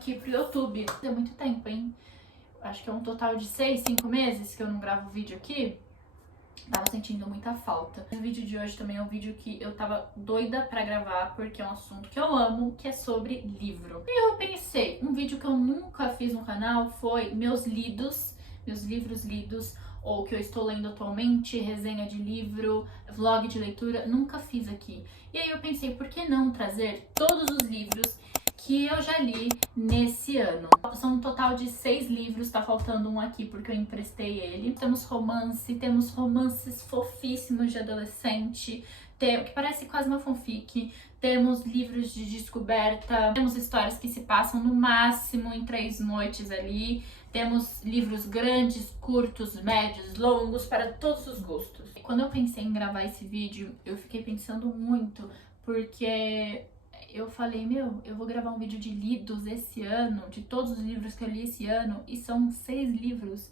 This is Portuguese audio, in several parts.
aqui pro YouTube. Há muito tempo, hein? Acho que é um total de 6, 5 meses que eu não gravo vídeo aqui. Tava sentindo muita falta. O vídeo de hoje também é um vídeo que eu tava doida pra gravar, porque é um assunto que eu amo, que é sobre livro. E eu pensei, um vídeo que eu nunca fiz no canal foi meus livros lidos, ou que eu estou lendo atualmente, resenha de livro, vlog de leitura, nunca fiz aqui. E aí eu pensei, por que não trazer todos os livros que eu já li nesse ano? São um total de 6 livros, tá faltando um aqui porque eu emprestei ele. Temos romances fofíssimos de adolescente, que parece quase uma fanfic. Temos livros de descoberta, temos histórias que se passam no máximo em 3 noites ali. Temos livros grandes, curtos, médios, longos, para todos os gostos. Quando eu pensei em gravar esse vídeo, eu fiquei pensando muito, porque eu falei, eu vou gravar um vídeo de lidos esse ano, de todos os livros que eu li esse ano, e são 6 livros.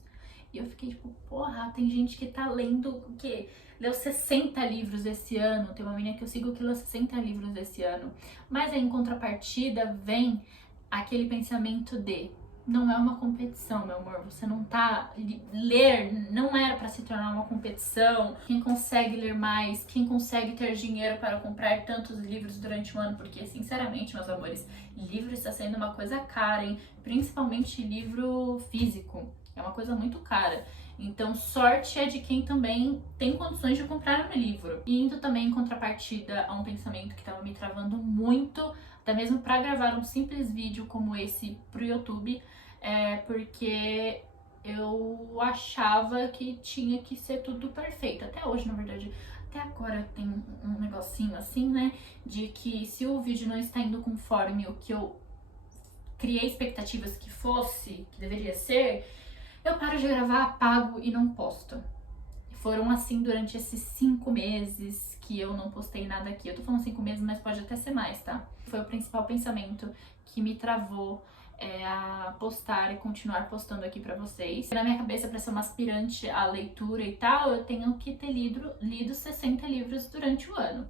E eu fiquei tipo, porra, tem gente que tá lendo o quê? Leu 60 livros esse ano, tem uma menina que eu sigo que leu 60 livros esse ano. Mas aí, em contrapartida, vem aquele pensamento de: não é uma competição, meu amor, você não tá... Ler não era pra se tornar uma competição. Quem consegue ler mais, quem consegue ter dinheiro para comprar tantos livros durante o ano, porque, sinceramente, meus amores, livro está sendo uma coisa cara, hein? Principalmente livro físico, é uma coisa muito cara. Então, sorte é de quem também tem condições de comprar um livro. E indo também em contrapartida a um pensamento que estava me travando muito, até mesmo para gravar um simples vídeo como esse pro YouTube, porque eu achava que tinha que ser tudo perfeito. Até hoje, na verdade, até agora tem um negocinho assim, né? De que se o vídeo não está indo conforme o que eu criei expectativas que fosse, que deveria ser, eu paro de gravar, apago e não posto. Foram assim durante esses 5 meses que eu não postei nada aqui. Eu tô falando 5 meses, mas pode até ser mais, tá? Foi o principal pensamento que me travou a postar e continuar postando aqui pra vocês. Na minha cabeça, pra ser uma aspirante à leitura e tal, eu tenho que ter lido 60 livros durante o ano.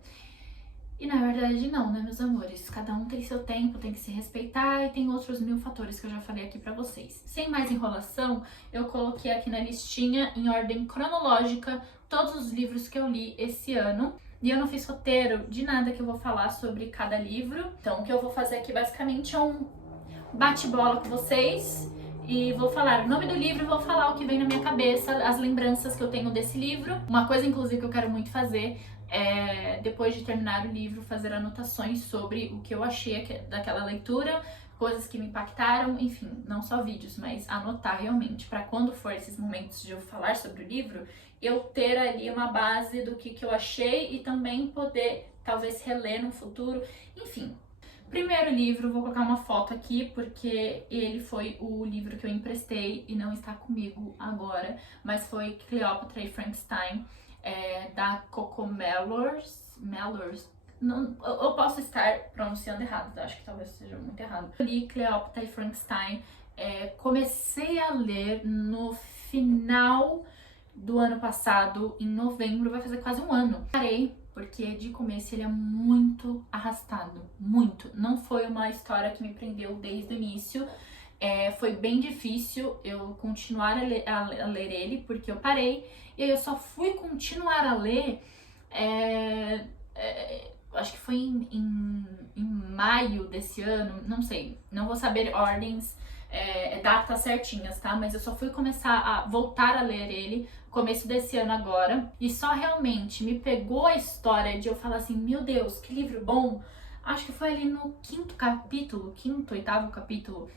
E na verdade não, né, meus amores? Cada um tem seu tempo, tem que se respeitar, e tem outros 1000 fatores que eu já falei aqui pra vocês. Sem mais enrolação, eu coloquei aqui na listinha, em ordem cronológica, todos os livros que eu li esse ano. E eu não fiz roteiro de nada que eu vou falar sobre cada livro. Então o que eu vou fazer aqui basicamente é um bate-bola com vocês. E vou falar o nome do livro e vou falar o que vem na minha cabeça, as lembranças que eu tenho desse livro. Uma coisa, inclusive, que eu quero muito fazer é, depois de terminar o livro, fazer anotações sobre o que eu achei daquela leitura, coisas que me impactaram, enfim, não só vídeos, mas anotar realmente, para quando for esses momentos de eu falar sobre o livro, eu ter ali uma base do que eu achei e também poder, talvez, reler no futuro, enfim. Primeiro livro, vou colocar uma foto aqui, porque ele foi o livro que eu emprestei e não está comigo agora, mas foi Cleópatra e Frankenstein, da Coco Mellors. Não, eu posso estar pronunciando errado, acho que talvez seja muito errado. Eu li Cleópatra e Frankenstein, comecei a ler no final do ano passado, em novembro, vai fazer quase um ano. Parei, porque de começo ele é muito arrastado, muito. Não foi uma história que me prendeu desde o início. Foi bem difícil eu continuar a ler ele, porque eu parei. E aí eu só fui continuar a ler, acho que foi em maio desse ano, não sei. Não vou saber ordens, datas certinhas, tá? Mas eu só fui começar a voltar a ler ele começo desse ano agora, e só realmente me pegou a história de eu falar assim, meu Deus, que livro bom, acho que foi ali no 5º, 8º capítulo,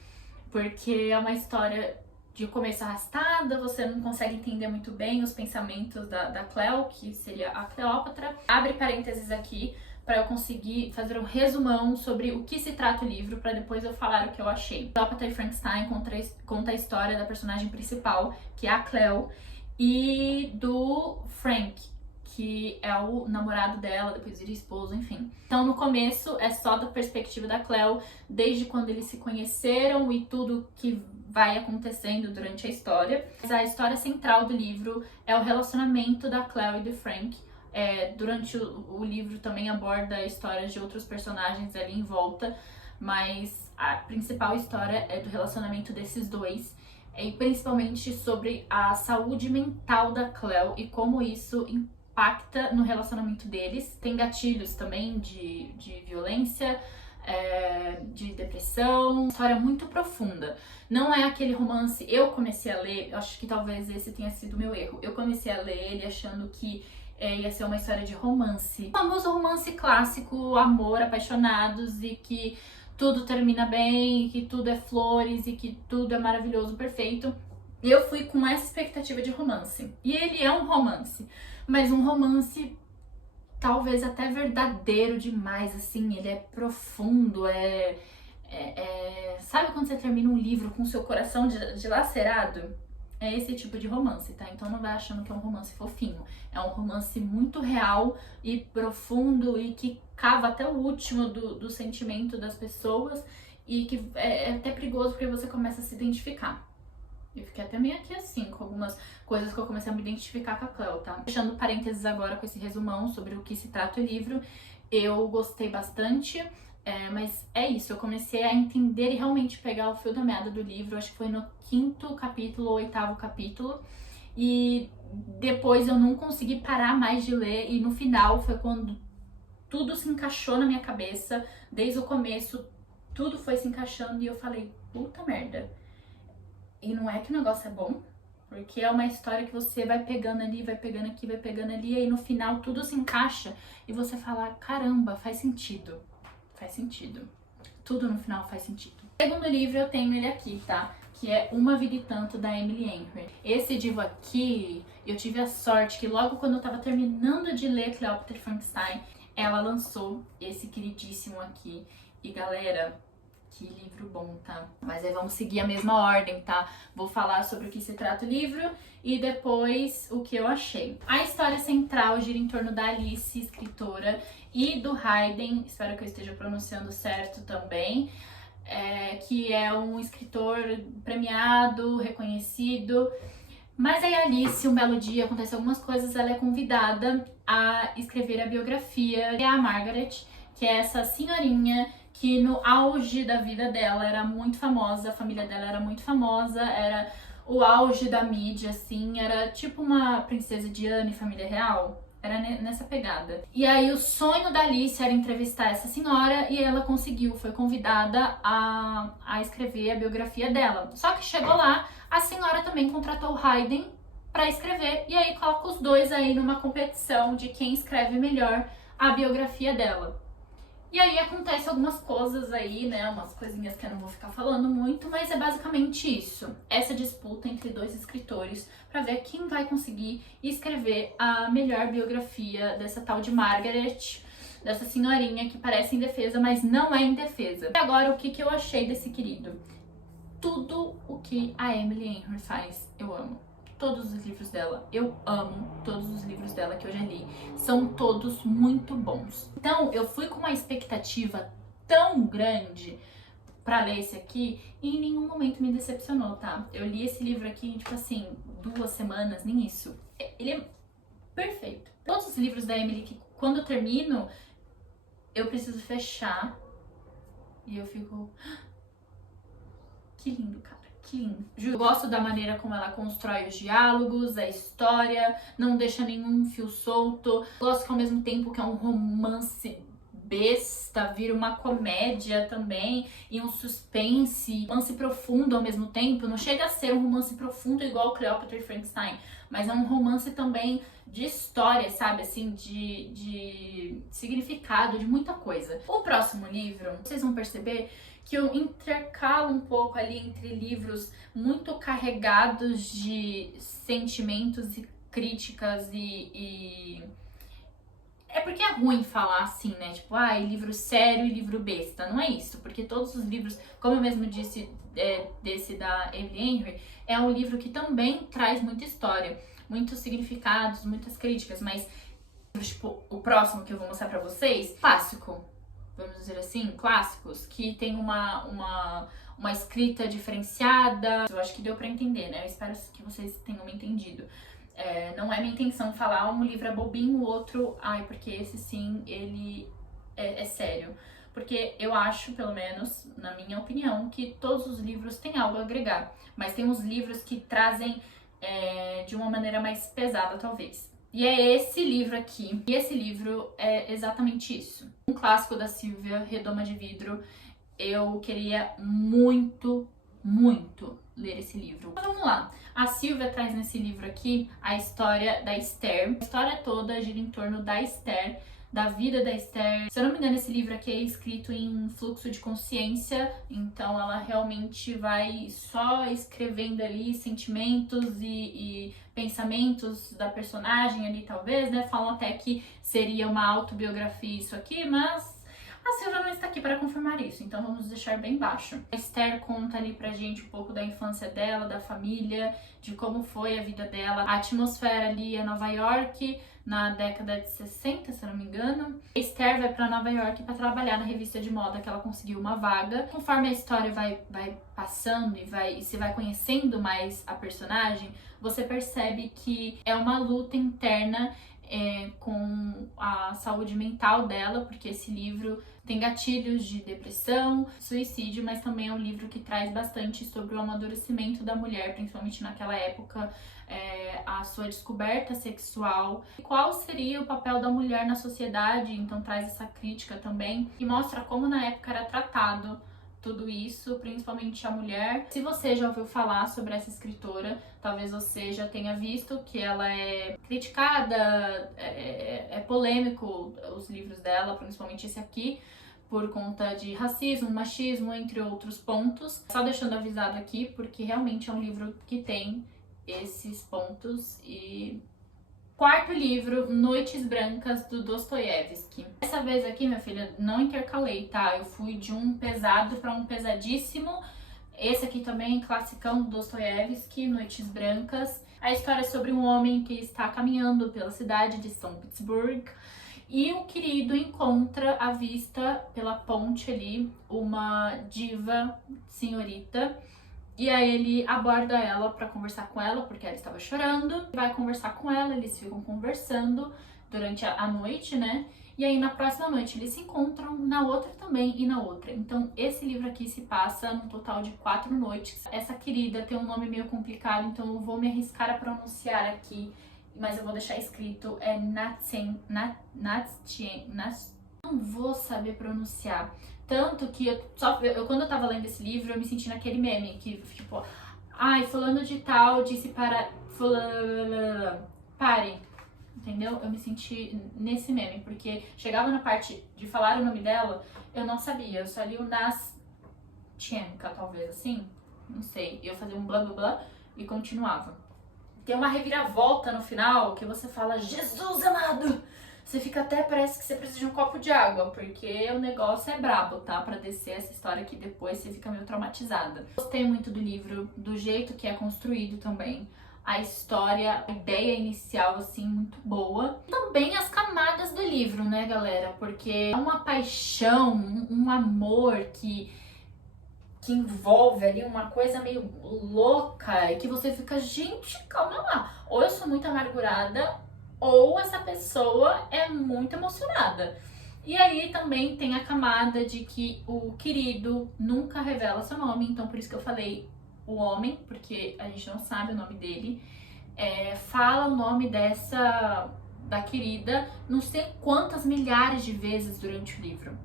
porque é uma história de começo arrastada, você não consegue entender muito bem os pensamentos da Cleo, que seria a Cleópatra. Abre parênteses aqui, para eu conseguir fazer um resumão sobre o que se trata o livro, para depois eu falar o que eu achei. Cleópatra e Frankenstein conta a história da personagem principal, que é a Cleo, e do Frank, que é o namorado dela, depois vira esposo, enfim. Então no começo é só da perspectiva da Cleo, desde quando eles se conheceram e tudo que vai acontecendo durante a história. Mas a história central do livro é o relacionamento da Cleo e do Frank. Durante o livro também aborda histórias de outros personagens ali em volta, mas a principal história é do relacionamento desses dois, e principalmente sobre a saúde mental da Cleo e como isso impacta no relacionamento deles. Tem gatilhos também de violência, de depressão, história muito profunda. Não é aquele romance, eu comecei a ler, acho que talvez esse tenha sido o meu erro, eu comecei a ler ele achando que ia ser uma história de romance. O famoso romance clássico, amor, apaixonados e que tudo termina bem, que tudo é flores e que tudo é maravilhoso, perfeito. Eu fui com essa expectativa de romance. E ele é um romance, mas um romance talvez até verdadeiro demais, assim, ele é profundo, sabe quando você termina um livro com seu coração dilacerado? É esse tipo de romance, tá? Então não vai achando que é um romance fofinho. É um romance muito real e profundo e que cava até o último do sentimento das pessoas e que é até perigoso porque você começa a se identificar. Eu fiquei até meio aqui assim, com algumas coisas que eu comecei a me identificar com a Cleo, tá? Fechando parênteses agora com esse resumão sobre o que se trata o livro, eu gostei bastante, mas é isso, eu comecei a entender e realmente pegar o fio da meada do livro, acho que foi no 5º capítulo ou 8º capítulo, e depois eu não consegui parar mais de ler, e no final foi quando tudo se encaixou na minha cabeça, desde o começo, tudo foi se encaixando e eu falei, puta merda. E não é que o negócio é bom, porque é uma história que você vai pegando ali, vai pegando aqui, vai pegando ali, e aí no final tudo se encaixa e você fala, caramba, faz sentido. Faz sentido. Tudo no final faz sentido. O segundo livro eu tenho ele aqui, tá? Que é Uma Vida e Tanto, da Emily Henry. Esse livro aqui, eu tive a sorte que logo quando eu tava terminando de ler Cleópatra e Frankenstein, ela lançou esse queridíssimo aqui. E galera, que livro bom, tá? Mas aí vamos seguir a mesma ordem, tá? Vou falar sobre o que se trata o livro e depois o que eu achei. A história central gira em torno da Alice, escritora, e do Hayden, espero que eu esteja pronunciando certo também, que é um escritor premiado, reconhecido. Mas aí a Alice, um belo dia, acontece algumas coisas, ela é convidada a escrever a biografia de a Margaret, que é essa senhorinha que no auge da vida dela era muito famosa, a família dela era muito famosa, era o auge da mídia, assim, era tipo uma princesa Diana, família real, era nessa pegada. E aí o sonho da Alice era entrevistar essa senhora e ela conseguiu, foi convidada a escrever a biografia dela. Só que chegou lá, a senhora também contratou o Hayden para escrever e aí coloca os dois aí numa competição de quem escreve melhor a biografia dela. E aí acontece algumas coisas aí, né, umas coisinhas que eu não vou ficar falando muito, mas é basicamente isso. Essa disputa entre dois escritores para ver quem vai conseguir escrever a melhor biografia dessa tal de Margaret, dessa senhorinha que parece indefesa, mas não é indefesa. E agora, o que eu achei desse querido? Tudo o que a Emily Henry faz, eu amo. Todos os livros dela, eu amo todos os livros dela que eu já li. São todos muito bons. Então, eu fui com uma expectativa tão grande pra ler esse aqui e em nenhum momento me decepcionou, tá? Eu li esse livro aqui, tipo assim, 2 semanas, nem isso. Ele é perfeito. Todos os livros da Emily que quando eu termino, eu preciso fechar e eu fico... Que lindo, cara. Que lindo. Eu gosto da maneira como ela constrói os diálogos, a história, não deixa nenhum fio solto. Gosto que ao mesmo tempo que é um romance besta, vira uma comédia também e um suspense, romance profundo ao mesmo tempo. Não chega a ser um romance profundo igual Cleópatra e Frankenstein, mas é um romance também de história, sabe? Assim, de significado, de muita coisa. O próximo livro, vocês vão perceber que eu intercalo um pouco ali entre livros muito carregados de sentimentos e críticas e... É porque é ruim falar assim, né? Tipo, livro sério e livro besta. Não é isso, porque todos os livros, como eu mesmo disse, desse da Emily Henry, é um livro que também traz muita história, muitos significados, muitas críticas, mas tipo, o próximo que eu vou mostrar pra vocês, clássico. Vamos dizer assim, clássicos, que tem uma escrita diferenciada. Eu acho que deu pra entender, né? Eu espero que vocês tenham me entendido. Não é minha intenção falar um livro é bobinho, o outro... porque esse sim, ele é sério. porque eu acho, pelo menos, na minha opinião, que todos os livros têm algo a agregar, mas tem uns livros que trazem de uma maneira mais pesada, talvez. E é esse livro aqui, e esse livro é exatamente isso. Um clássico da Silvia, Redoma de Vidro. Eu queria muito, muito ler esse livro. Então vamos lá. A Silvia traz nesse livro aqui a história da Esther. A história toda gira em torno da Esther, da vida da Esther. Se eu não me engano, esse livro aqui é escrito em fluxo de consciência, então ela realmente vai só escrevendo ali sentimentos e pensamentos da personagem ali, talvez, né? Falam até que seria uma autobiografia isso aqui, mas a Silvia não está aqui para confirmar isso, então vamos deixar bem baixo. A Esther conta ali pra gente um pouco da infância dela, da família, de como foi a vida dela. A atmosfera ali é Nova York, na década de 60, se eu não me engano. A Esther vai para Nova York para trabalhar na revista de moda que ela conseguiu uma vaga. Conforme a história vai passando e se vai conhecendo mais a personagem, você percebe que é uma luta interna com a saúde mental dela, porque esse livro tem gatilhos de depressão, suicídio, mas também é um livro que traz bastante sobre o amadurecimento da mulher, principalmente naquela época, a sua descoberta sexual. Qual seria o papel da mulher na sociedade? Então traz essa crítica também e mostra como na época era tratado tudo isso, principalmente a mulher. Se você já ouviu falar sobre essa escritora, talvez você já tenha visto que ela é criticada, é polêmico os livros dela, principalmente esse aqui, por conta de racismo, machismo, entre outros pontos. Só deixando avisado aqui, porque realmente é um livro que tem esses pontos. E quarto livro, Noites Brancas, do Dostoiévski. Dessa vez aqui, minha filha, não intercalei, tá? Eu fui de um pesado para um pesadíssimo. Esse aqui também, classicão do Dostoiévski, Noites Brancas. A história é sobre um homem que está caminhando pela cidade de São Petersburgo e o querido encontra à vista, pela ponte ali, uma diva senhorita. E aí ele aborda ela pra conversar com ela, porque ela estava chorando. Vai conversar com ela, eles ficam conversando durante a noite, né? E aí na próxima noite eles se encontram, na outra também e na outra. Então esse livro aqui se passa num total de 4 noites. Essa querida tem um nome meio complicado, então eu vou me arriscar a pronunciar aqui, mas eu vou deixar escrito, não vou saber pronunciar. Tanto que quando eu tava lendo esse livro, eu me senti naquele meme que, tipo, ai, fulano de tal disse para pare, entendeu? Eu me senti nesse meme, porque chegava na parte de falar o nome dela, eu não sabia, eu só li o Nastienka, talvez, assim, não sei. Eu fazia um blá blá blá e continuava. Tem uma reviravolta no final que você fala, Jesus amado! Você fica até, parece que você precisa de um copo de água, porque o negócio é brabo, tá? Pra descer essa história aqui depois, você fica meio traumatizada. Gostei muito do livro, do jeito que é construído também. A história, a ideia inicial, assim, muito boa. Também as camadas do livro, né, galera? Porque é uma paixão, um amor que envolve ali uma coisa meio louca e que você fica, gente, calma lá. Ou eu sou muito amargurada, ou essa pessoa é muito emocionada. E aí também tem a camada de que o querido nunca revela seu nome, então por isso que eu falei o homem, porque a gente não sabe o nome dele. Fala o nome da querida não sei quantas milhares de vezes durante o livro.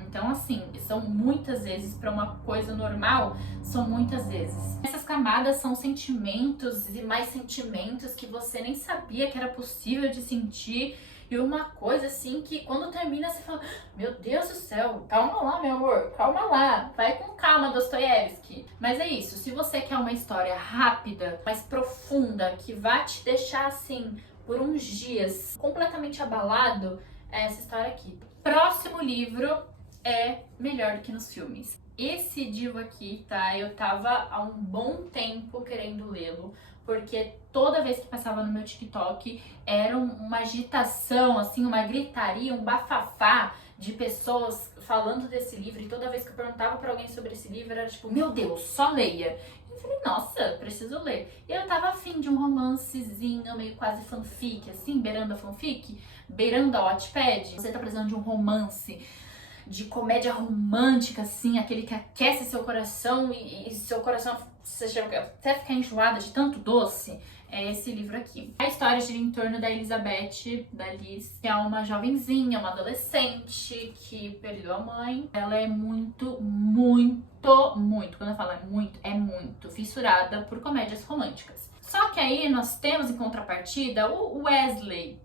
Então, assim, são muitas vezes, para uma coisa normal, são muitas vezes. Essas camadas são sentimentos e mais sentimentos que você nem sabia que era possível de sentir. E uma coisa, assim, que quando termina você fala, meu Deus do céu, calma lá, meu amor, calma lá. Vai com calma, Dostoiévski. Mas é isso, se você quer uma história rápida, mais profunda, que vai te deixar, assim, por uns dias completamente abalado, é essa história aqui. Próximo livro é Melhor do que nos Filmes. Esse divo aqui, tá? Eu tava há um bom tempo querendo lê-lo, porque toda vez que passava no meu TikTok era uma agitação, assim, uma gritaria, um bafafá de pessoas falando desse livro, e toda vez que eu perguntava pra alguém sobre esse livro era tipo, meu Deus, só leia. Eu falei, nossa, preciso ler. E eu tava afim de um romancezinho, meio quase fanfic, assim, beirando a fanfic, beirando a Wattpad. Você tá precisando de um romance de comédia romântica, assim, aquele que aquece seu coração e seu coração seja até ficar enjoada de tanto doce, é esse livro aqui. A história gira em torno da Elizabeth, da Liz, que é uma jovenzinha, uma adolescente que perdeu a mãe. Ela é muito, quando eu falo é muito fissurada por comédias românticas. Só que aí nós temos em contrapartida o Wesley,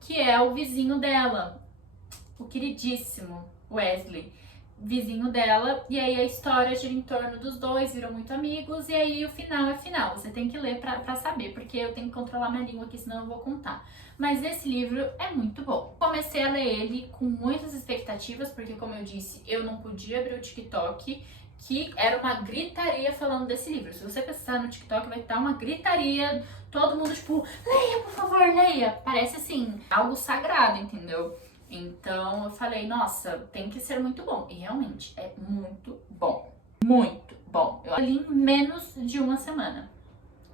que é o vizinho dela, o queridíssimo Wesley, vizinho dela, e aí a história gira em torno dos dois, viram muito amigos, e aí o final é final, você tem que ler pra saber, porque eu tenho que controlar minha língua aqui, senão eu vou contar. Mas esse livro é muito bom. Comecei a ler ele com muitas expectativas, porque como eu disse, eu não podia abrir o TikTok, que era uma gritaria falando desse livro. Se você pensar no TikTok, vai estar uma gritaria, todo mundo tipo, leia, por favor, leia. Parece assim, algo sagrado, entendeu? Então eu falei, nossa, tem que ser muito bom. E realmente é muito bom. Muito bom. Eu li em menos de uma semana.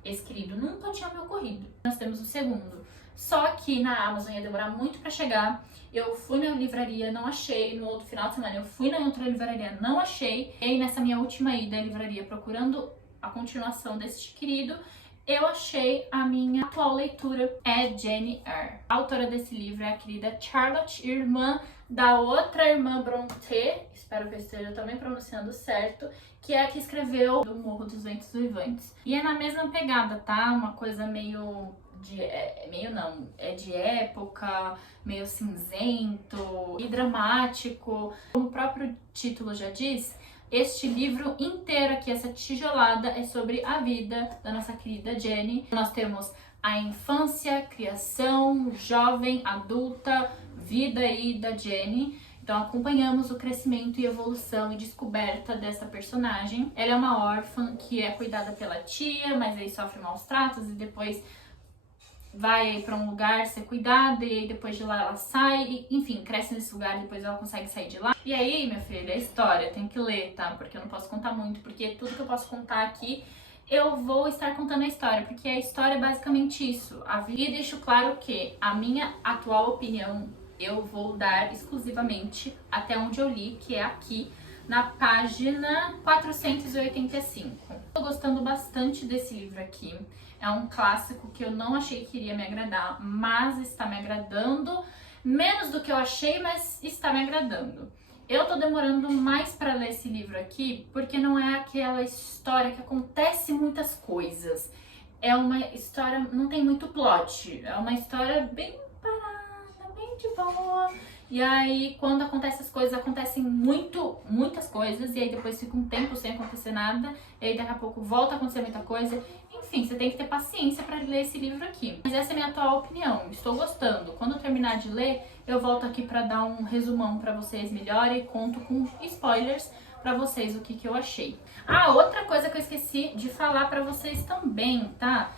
Esse querido nunca tinha me ocorrido. Nós temos o segundo. Só que na Amazon ia demorar muito pra chegar. Eu fui na livraria, não achei. No outro final de semana eu fui na outra livraria, não achei. E aí nessa minha última ida à livraria procurando a continuação desse querido, eu achei a minha atual leitura, é Jane Eyre. A autora desse livro é a querida Charlotte, irmã da outra irmã Brontë, espero que eu esteja também pronunciando certo, que é a que escreveu O Morro dos Ventos Uivantes. E é na mesma pegada, tá? Uma coisa meio de época, meio cinzento e dramático. Como o próprio título já diz, este livro inteiro aqui, essa tijolada, é sobre a vida da nossa querida Jenny. Nós temos a infância, criação, jovem, adulta, vida aí da Jenny. Então acompanhamos o crescimento e evolução e descoberta dessa personagem. Ela é uma órfã que é cuidada pela tia, mas aí sofre maus tratos e depois vai para um lugar ser cuidada e aí depois de lá ela sai, e, enfim, cresce nesse lugar e depois ela consegue sair de lá. E aí, minha filha, é história, tem que ler, tá? Porque eu não posso contar muito, porque tudo que eu posso contar aqui eu vou estar contando a história, porque a história é basicamente isso. E deixo claro que a minha atual opinião eu vou dar exclusivamente até onde eu li, que é aqui na página 485. Tô gostando bastante desse livro aqui. É um clássico que eu não achei que iria me agradar, mas está me agradando. Menos do que eu achei, mas está me agradando. Eu tô demorando mais para ler esse livro aqui, porque não é aquela história que acontece muitas coisas. É uma história, não tem muito plot. É uma história bem parada, bem de boa. E aí, quando acontecem as coisas, acontecem muitas coisas, e aí depois fica um tempo sem acontecer nada, e aí daqui a pouco volta a acontecer muita coisa. Enfim, você tem que ter paciência para ler esse livro aqui. Mas essa é a minha atual opinião, estou gostando. Quando eu terminar de ler, eu volto aqui para dar um resumão para vocês melhor e conto com spoilers para vocês o que eu achei. Ah, outra coisa que eu esqueci de falar para vocês também, tá?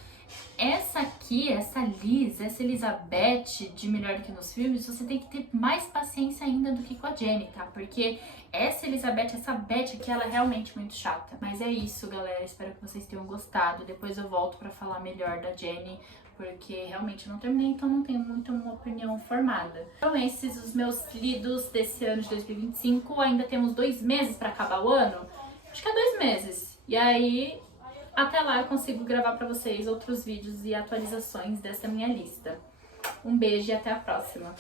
Essa aqui, essa Liz, essa Elizabeth de Melhor do que nos Filmes, você tem que ter mais paciência ainda do que com a Jenny, tá? Porque essa Elizabeth, essa Beth aqui, ela é realmente muito chata. Mas é isso, galera. Espero que vocês tenham gostado. Depois eu volto pra falar melhor da Jenny, porque realmente eu não terminei, então não tenho muito uma opinião formada. Então esses os meus lidos desse ano de 2025. Ainda temos 2 meses pra acabar o ano. Acho que é 2 meses. E aí, até lá eu consigo gravar pra vocês outros vídeos e atualizações dessa minha lista. Um beijo e até a próxima!